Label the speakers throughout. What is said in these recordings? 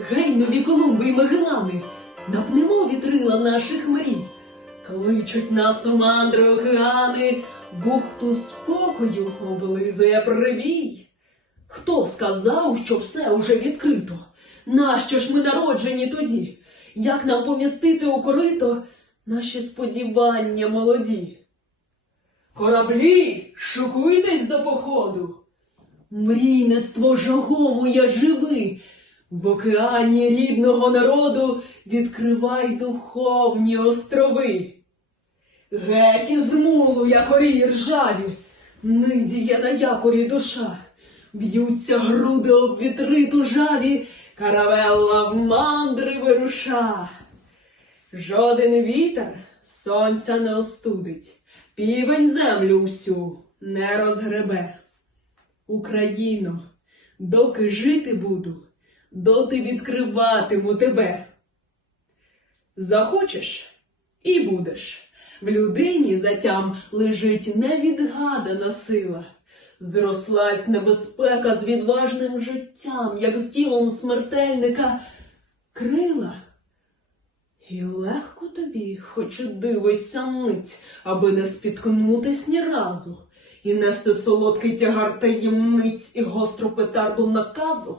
Speaker 1: Гей, нові Колумби й Магелани, напнемо вітрила наших мрій. Кличуть нас у мандри океани, бухту спокою облизує прибій. Хто сказав, що все уже відкрито? Нащо ж ми народжені тоді? Як нам помістити у корито наші сподівання молоді? Кораблі, шукуйтесь до походу. Мрійництво жагому я живи. В океані рідного народу відкривай духовні острови. Геть із мулу якорі ржаві, нидіє на якорі душа, б'ються груди об вітри тужаві, каравелла в мандри вируша. Жоден вітер сонця не остудить, півень землю всю не розгребе. Україно, доки жити буду, доти відкриватиму тебе. Захочеш і будеш. В людині затям лежить невідгадана сила. Зрослась небезпека з відважним життям, як з тілом смертельника крила. І легко тобі, хоч і дивишся мить, аби не спіткнутись ні разу, і нести солодкий тягар таємниць і гостру петарду наказу.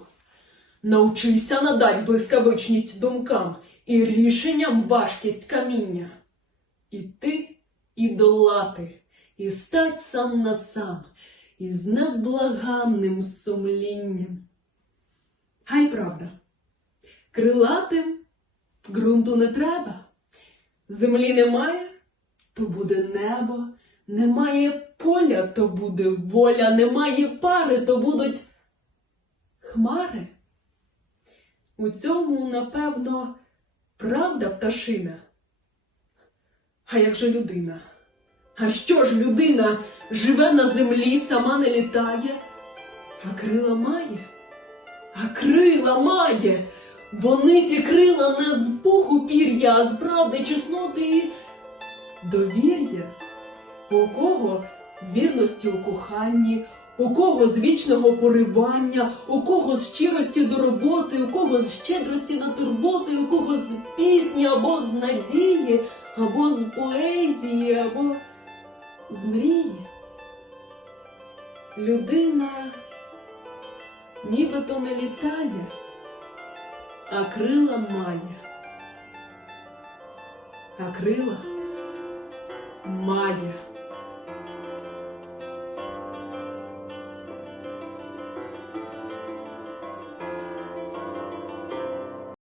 Speaker 1: Научися надать блискавичність думкам і рішенням важкість каміння. Іти і долати, і стать сам на сам, із невблаганним сумлінням. Хай правда, крилатим ґрунту не треба, землі немає, то буде небо, немає поля, то буде воля, немає пари, то будуть хмари. У цьому, напевно, правда пташина. А як же людина? А що ж людина живе на землі, сама не літає, а крила має? А крила має. Вони ті крила не з пуху пір'я, а з правди, чесноти і довір'я. У кого з вірності у коханні, у кого з вічного поривання, у кого з щирості до роботи, у кого з щедрості на турботи, у кого з пісні або з надії, або з поезії, або з мрії. Людина нібито не літає, а крила має. А крила має.